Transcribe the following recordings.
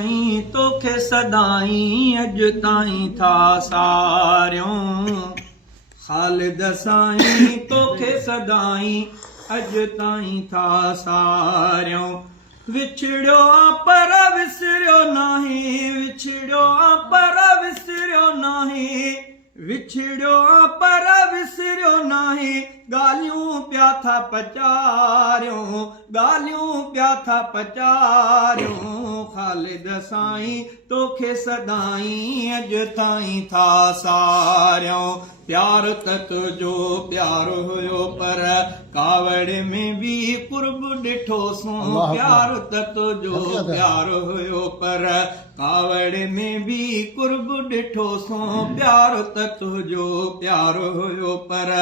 तोखे सदाई अॼु ताईं था सारियूं ख़ालिद साईं तोखे सदाई अॼु ताईं था सारियूं विछड़ियो पर विसरियो नाही विछड़ियो पर विसरियो नाही विछड़ियो पर विसरियो नाही ॻाल्हियूं पिया था पचारियूं ॻाल्हियूं पिया था पचारियूं ख़ालिद साईं तोखे सदाई अॼु ताईं था सारियूं प्यार त तुंहिंजो प्यार हुयो पर कावड़ में बि कुर्ब ॾिठोसूं प्यार त तुंहिंजो प्यार हुयो पर कावड़ में बि कुर्ब ॾिठोसूं प्यार त तुंहिंजो प्यार हुयो पर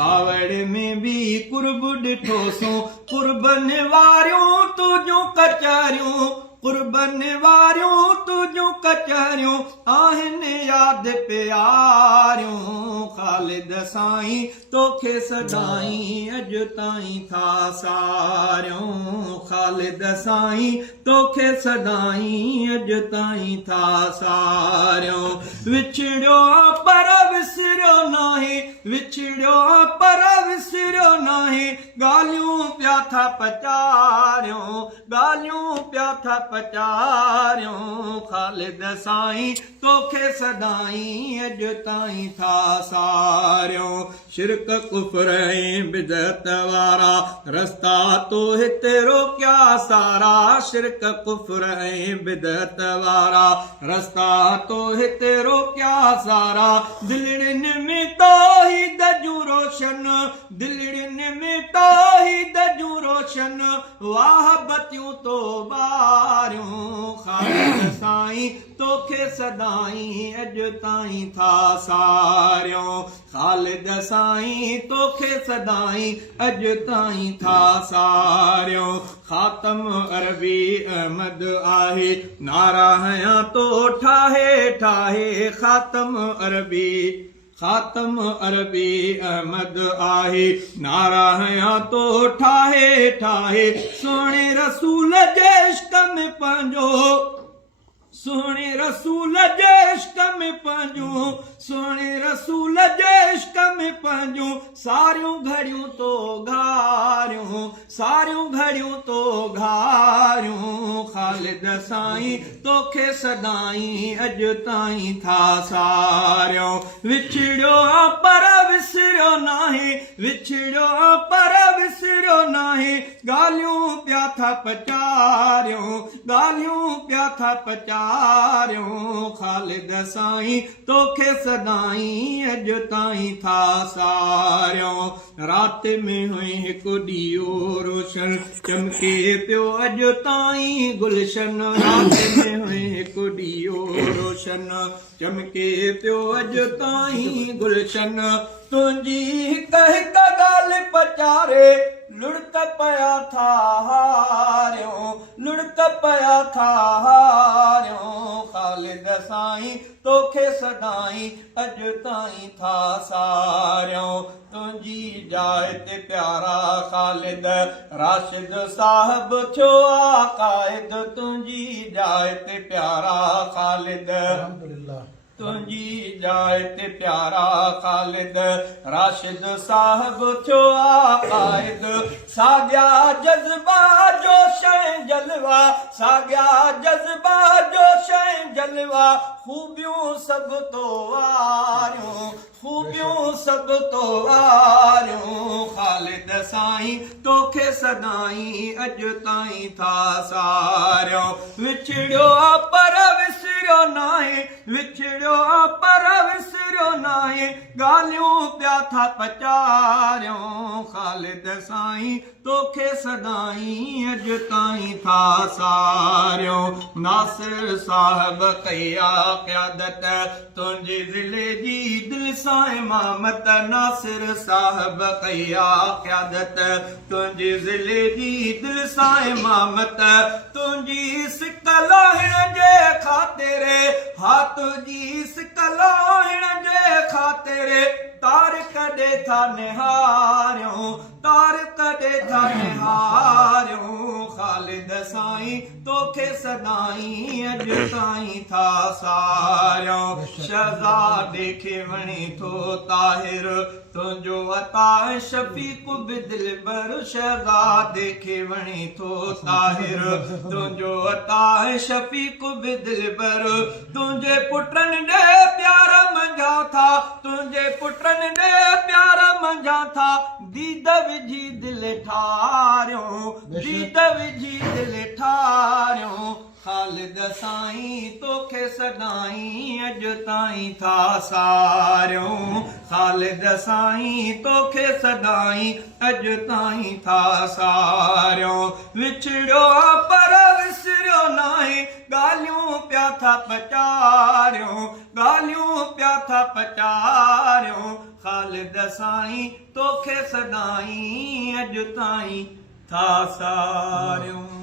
कावड़ में बि कुर्ब ॾिठोसूं कुर्बन वारियूं तुंहिंजूं कचहरियूं कुर्बन वारियूं तुंहिंजूं कचहरियूं आहिनि यादि प्यारियूं ख़ालिद साईं तोखे सदाई अॼु ताईं था सारियूं ख़ालिद साईं तोखे सदाई अॼु ताईं था सारियूं विछड़ियो पर विसरियो नाही विछड़ियो पर विसरियो नाही ॻाल्हियूं पिया था पचारियूं ॻाल्हियूं पिया था पचारियूं ख़ालिद साईं तोखे सदाई अॼु ताईं था सारियूं शिरक कुफर ऐं बिदअत वारा रस्ता तो हिते रोकिया सारा शिरक कुफर ऐं बिदअत वारा रस्ता तो हिते रोकिया सारा दिलड़ियुनि में तौहीद जूं रोशन दिलड़ियुनि में तौहीद जूं रोशन वाह बतियूं तो बारियूं ख़ालिद साईं तोखे सदाई अॼु ताईं था सारियूं ख़ालिद साईं तोखे सदाई अॼु ताईं था सारियूं ख़ातम अरबी अहमद आहे नारा हयां तो ठाहे ठाहे ख़ातम अरबी अहमद आहे नारा हयां तो ठाहे ठाहे सोणे रसूल जे इश्क में पंहिंजो सोणे रसूल जे इश्क में पंहिंजूं सोणे रसूल जे इश्क में पंहिंजूं सारियूं घड़ियूं तो घारियूं सारियूं घड़ियूं तो घारियूं ख़ालिद साईं तोखे सदाई अॼु ताईं था सारियूं विछड़ियो पर विसरियो नाही विछड़ियो पर विसरियो नाही ॻाल्हियूं पिया था पचारियूं ॻाल्हियूं पिया था पचारियूं ख़ालिद साईं तोखे सदाई अॼु ताईं था सारियूं राति में हुई हिकु ॾीओ रोशन चमके पियो अॼु ताईं गुलशन राति में हुई हिकु ॾीओ रोशन चमके पियो अॼु ताईं गुलशन तुंहिंजी हिकु हिकु ॻाल्हि पचारे लुड़क पिया था हारियूं लुड़क पिया था हारियूं ख़ालिद साईं तोखे सदाई अॼु ताईं था सारियूं तुंहिंजी जाइ ते प्यारा ख़ालिद राशिद साहिब थियो आ क़ाइद तुंहिंजी जाइ ते प्यारा ख़ालिद तुंहिंजी जाइ ते प्यारा ख़ालिद राशिद साहिब थियो आ क़ाइद साॻिया जज़्बा जोश ऐं जलवा साॻिया जज़्बा जोश ऐं जलवा ख़ूबियूं सभु तो वारियूं ख़ूबियूं सभु तो वारियूं ख़ालिद साईं तोखे सदाई अॼु ताईं था सारियूं विछड़ियो पर विसरियो नाही विछड़ियो पर विसरियो नाही ॻाल्हियूं पिया था पचारियूं ख़ालिद साईं तोखे सदाई अॼु ताईं था सारियूं नासिर साहिब कई आ क़यादत तुंहिंजे ज़िले जी दिलि सां इमामत नासिर साहिब कई आ क़यादत तुंहिंजे ज़िले जी दिलि सां इमामत तुंहिंजी सिक लाहिण जे ख़ातिरे हा तुंहिंजी सिक लाहिण जे ख़ातिरे तार कॾे था निहारियूं तार कॾे था निहारियूं ख़ालिद साईं तोखे सदाईं अॼु ताईं था सारियूं शहज़ादे खे वणे थो ताहिर तुंहिंजो अता शफ़ीक़ बि दिलबर शहज़ादे खे वणे थो ताहिर तुंहिंजो अता शफ़ीक़ बि दिलबर तुंहिंजे पुटनि ॾे प्यार मंझा था तुंहिंजे पुटनि ॾे प्यार मंझा था दीद विझी दिल ठारियूं दीद विझी दिल ठारियूं ख़ालिद साईं तोखे सदाईं अॼु ताईं था सारियूं ख़ालिद साईं तोखे सदाईं अॼु ताईं था सारियूं विछड़ियो पर विसरियो नाहे ॻाल्हियूं पिया था पचारियूं ॻाल्हियूं पिया था पचारियूं ख़ालिद साईं तोखे सदाईं अॼु ताईं था सारियूं